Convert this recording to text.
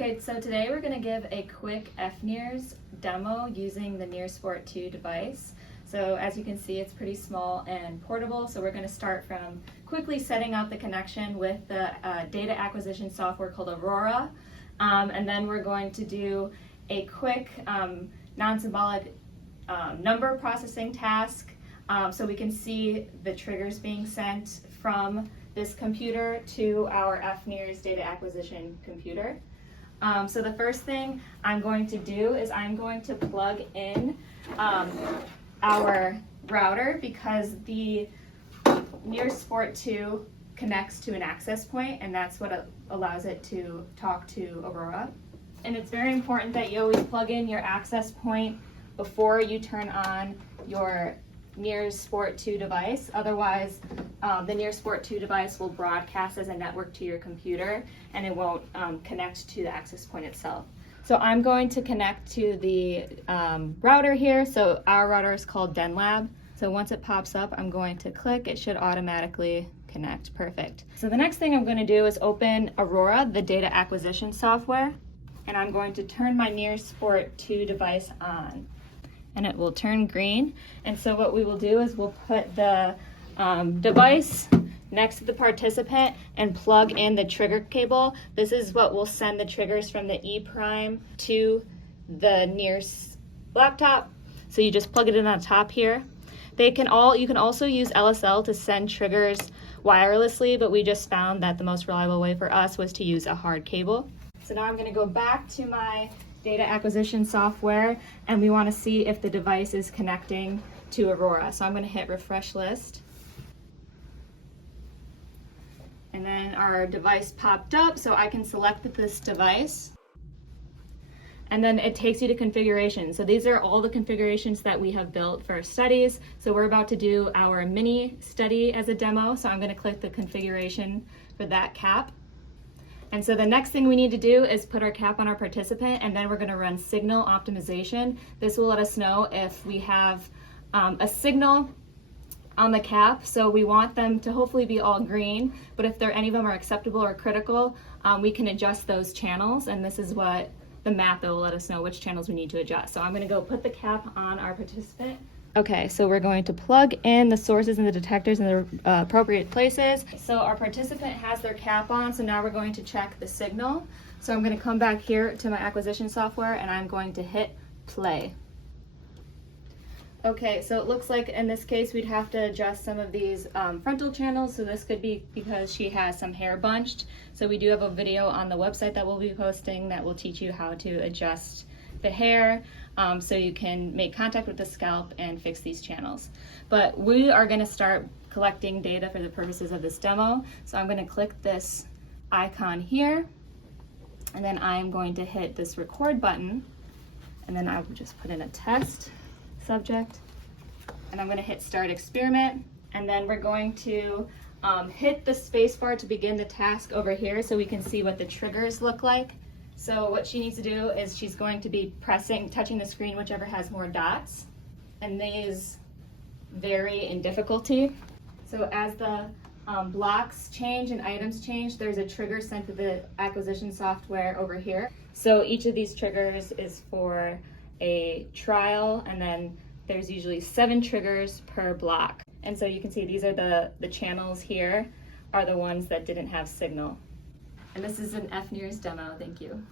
Okay, so today we're going to give a quick fNIRS demo using the NIRS Sport 2 device. So as you can see, it's pretty small and portable, so we're going to start from quickly setting up the connection with the data acquisition software called Aurora, and then we're going to do a quick non-symbolic number processing task so we can see the triggers being sent from this computer to our fNIRS data acquisition computer. So the first thing I'm going to do is I'm going to plug in our router, because the NIRS Sport 2 connects to an access point, and that's what allows it to talk to Aurora. And it's very important that you always plug in your access point before you turn on your NIRS Sport 2 device. Otherwise, the NIRS Sport 2 device will broadcast as a network to your computer, and it won't connect to the access point itself. So I'm going to connect to the router here. So our router is called DenLab. So once it pops up, I'm going to click. It should automatically connect. Perfect. So the next thing I'm going to do is open Aurora, the data acquisition software, and I'm going to turn my NIRS Sport 2 device on. And it will turn green. And so what we will do is we'll put the device next to the participant and plug in the trigger cable. This is what will send the triggers from the E prime to the NIRS laptop. So you just plug it in on top here. You can also use LSL to send triggers wirelessly, but we just found that the most reliable way for us was to use a hard cable. So now I'm going to go back to my data acquisition software, and we want to see if the device is connecting to Aurora. So I'm going to hit refresh list. And then our device popped up, so I can select this device. And then it takes you to configuration. So these are all the configurations that we have built for our studies. So we're about to do our mini study as a demo. So I'm going to click the configuration for that cap. And so the next thing we need to do is put our cap on our participant, and then we're going to run signal optimization. This will let us know if we have a signal on the cap. So we want them to hopefully be all green, but if any of them are acceptable or critical, we can adjust those channels, and this is what the map that will let us know which channels we need to adjust. So I'm going to go put the cap on our participant. Okay, so we're going to plug in the sources and the detectors in the appropriate places. So our participant has their cap on, so now we're going to check the signal. So I'm going to come back here to my acquisition software, and I'm going to hit play. Okay, so it looks like in this case we'd have to adjust some of these frontal channels. So this could be because she has some hair bunched. So we do have a video on the website that we'll be posting that will teach you how to adjust the hair, so you can make contact with the scalp and fix these channels. But we are going to start collecting data for the purposes of this demo. So I'm going to click this icon here, and then I'm going to hit this record button, and then I will just put in a test subject, and I'm going to hit start experiment, and then we're going to hit the space bar to begin the task over here so we can see what the triggers look like. So what she needs to do is she's going to be touching the screen, whichever has more dots, and these vary in difficulty. So as the blocks change and items change, there's a trigger sent to the acquisition software over here. So each of these triggers is for a trial, and then there's usually 7 triggers per block. And so you can see these are the channels here are the ones that didn't have signal. And this is an fNIRS demo. Thank you.